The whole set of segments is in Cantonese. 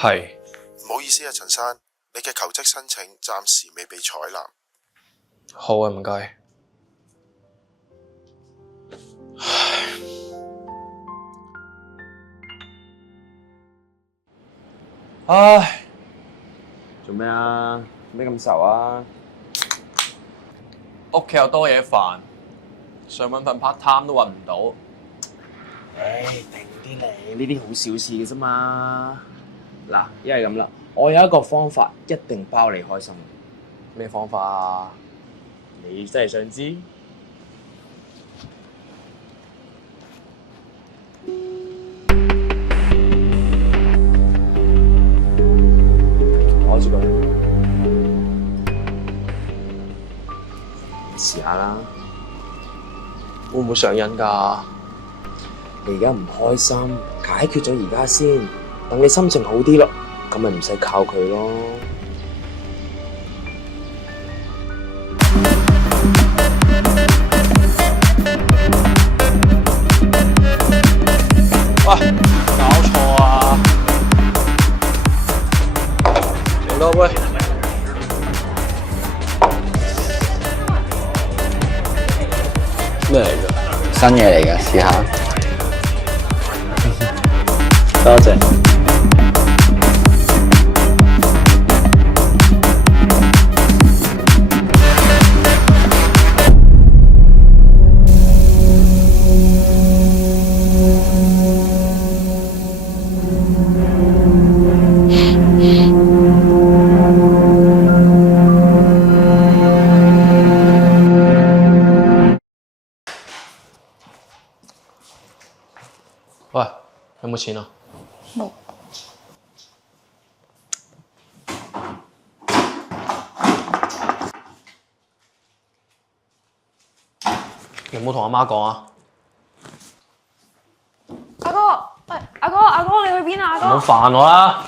係。唔好意思啊，陳生，你嘅求職申請暫時未被採納。好啊，唔該。唉，做咩啊？做咩咁愁啊？屋企有多嘢煩，想搵份 part time 都搵唔到。唉，定啲嚟，呢啲好小事嘅啫嘛。嗱，一係咁啦，我有一個方法，一定包你開心。咩方法啊？你真係想知？攞住佢，試下啦。會唔會上癮㗎？你而家唔開心，解決咗而家先，等你心情好啲咯，咁咪唔使靠佢咯。喂，搞錯啊！停多杯。咩嚟㗎？新嘢嚟㗎，試下。多謝。喂，有冇錢啊？冇。有冇同阿媽講啊？阿哥，喂，阿哥，你去邊啊？阿哥。唔好煩我啦！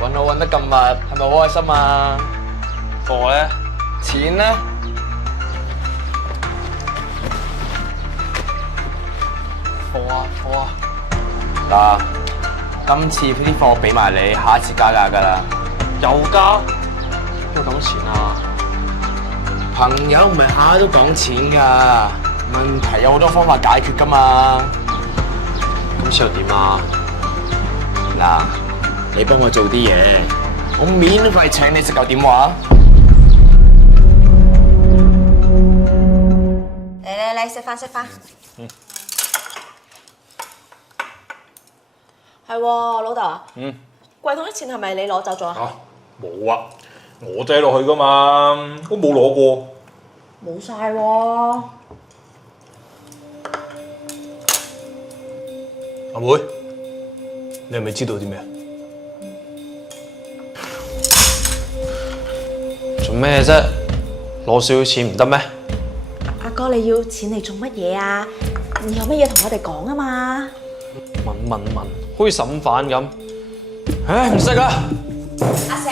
揾我揾得咁密，係咪好開心啊？貨咧？錢咧？貨啊！嗱，今次呢啲貨俾埋你，下一次加價㗎啦。又加？邊度講錢啊？朋友唔係下下都講錢㗎，問題有好多方法解決㗎嘛。今次又點啊？嗱，你幫我做啲嘢，我免費請你食嚿點話？嚟，食飯。係喎，老豆啊。櫃桶啲錢係咪你攞走咗啊？冇啊，我借落去噶嘛，都冇攞過。冇晒喎。阿妹，你係咪知道啲咩？做咩啫？攞少少錢唔得咩？阿哥，你要錢嚟做乜嘢啊？你有乜嘢同我哋講啊嘛？問，好似審犯咁。唉，唔識啦。阿成，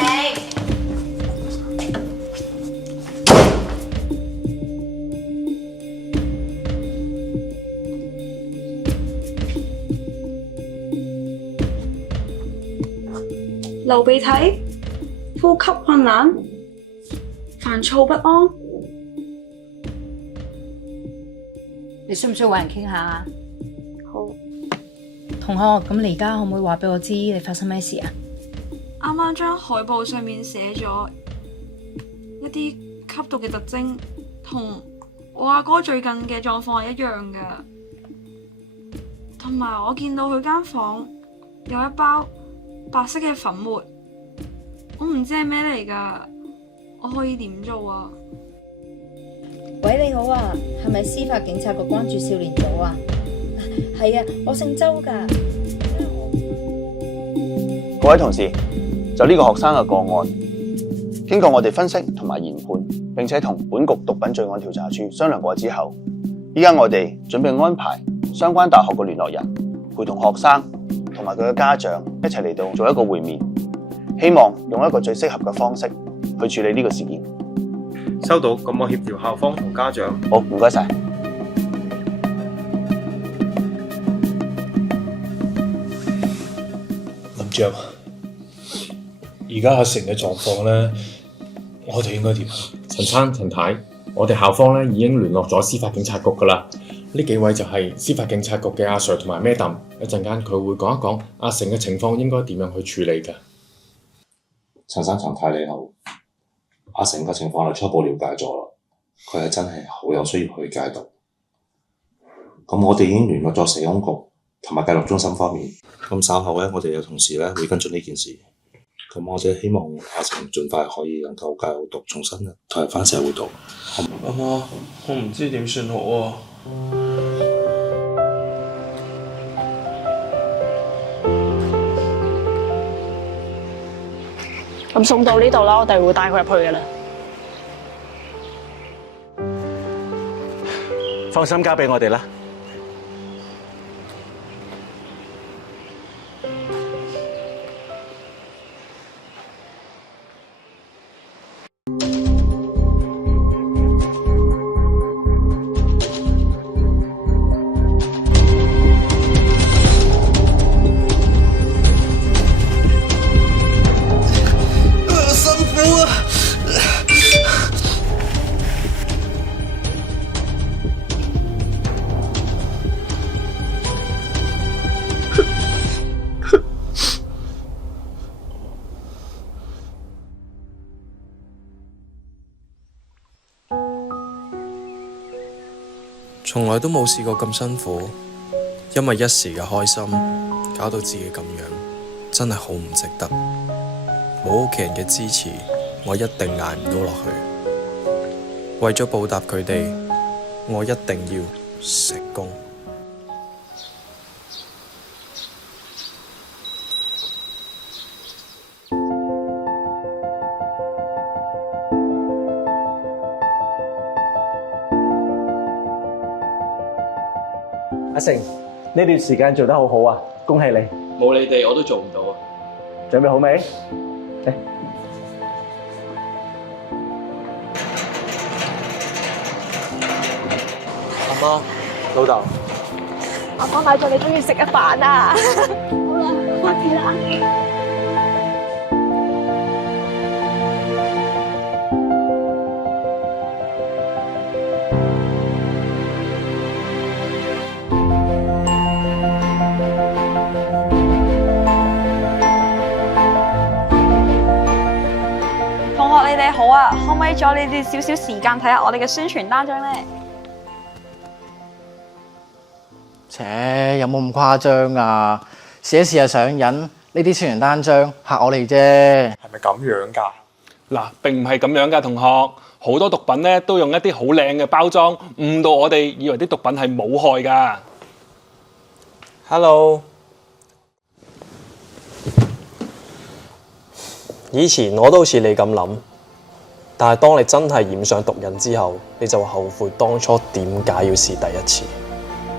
流鼻涕、呼吸困難、煩躁不安。你需唔需要揾人傾下啊？好。同學，咁你而家可唔可以話俾我知你發生咩事啊？啱啱將海報上面寫咗一啲吸毒嘅特徵，同我阿哥最近嘅狀況係一樣嘅。同埋我見到佢間房有一包白色嘅粉末，我唔知係咩嚟㗎，我可以點做啊？喂，你好啊，係咪司法警察局關注少年組啊？係啊，我姓周㗎。各位同事，就呢個學生嘅個案，經過我哋分析同埋研判，並且同本局毒品罪案調查處商量過之後，依家我哋準備安排相關大學嘅聯絡人陪同學生同埋佢嘅家長一齊嚟到做一個會面，希望用一個最適合嘅方式去處理呢個事件。收到，咁我協調校方同家長。好，唔該晒。林章，而家阿成嘅狀況咧，我哋應該點啊？陳生、陳太，我哋校方咧已經聯絡咗司法警察局噶啦。呢幾位就係司法警察局嘅阿 Sir 同埋 Madam， 一陣間佢會講一講阿成嘅情況應該點樣去處理㗎。陳生、陳太你好，阿成嘅情況你初步了解咗啦，佢係真係好有需要去戒毒。咁我哋已經聯絡咗社工局同埋戒毒中心方面，咁稍後咧我哋有同事咧會跟進呢件事。咁我哋希望阿成盡快可以能夠戒好毒，重新投入返社會度。阿媽，我唔知點算好啊！咁送到呢度啦，我哋會帶佢入去㗎啦。放心，交俾我哋啦。從來都冇試過咁辛苦，因為一時嘅開心，搞到自己咁樣，真係好唔值得。冇屋企人嘅支持，我一定捱唔到落去。為咗報答佢哋，我一定要成功。阿成，呢段時間做得好好啊，恭喜你！冇你哋我都做唔到啊！準備好未？嚟，阿媽，老豆，我安排咗你中意食嘅飯啊！好啦，返屋企啦。你哋好啊，可唔可以阻你哋少少時間睇下我哋嘅宣傳單張呢？切，有冇咁誇張啊？試一試就上癮，呢啲宣傳單張嚇我哋啫。係咪咁樣㗎？嗱，並唔係咁樣㗎，同學。好多毒品咧都用一啲好靚嘅包裝，誤導我哋以為啲毒品係冇害㗎。Hello，以前我都好似你咁諗。但係當你真係染上毒癮之後，你就會後悔當初點解要試第一次。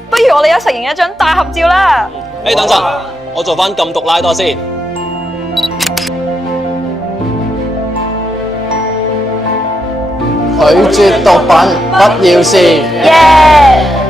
不如我哋一齊影一張大合照啦！等陣，我做翻禁毒拉多先。拒絕毒品，不要試。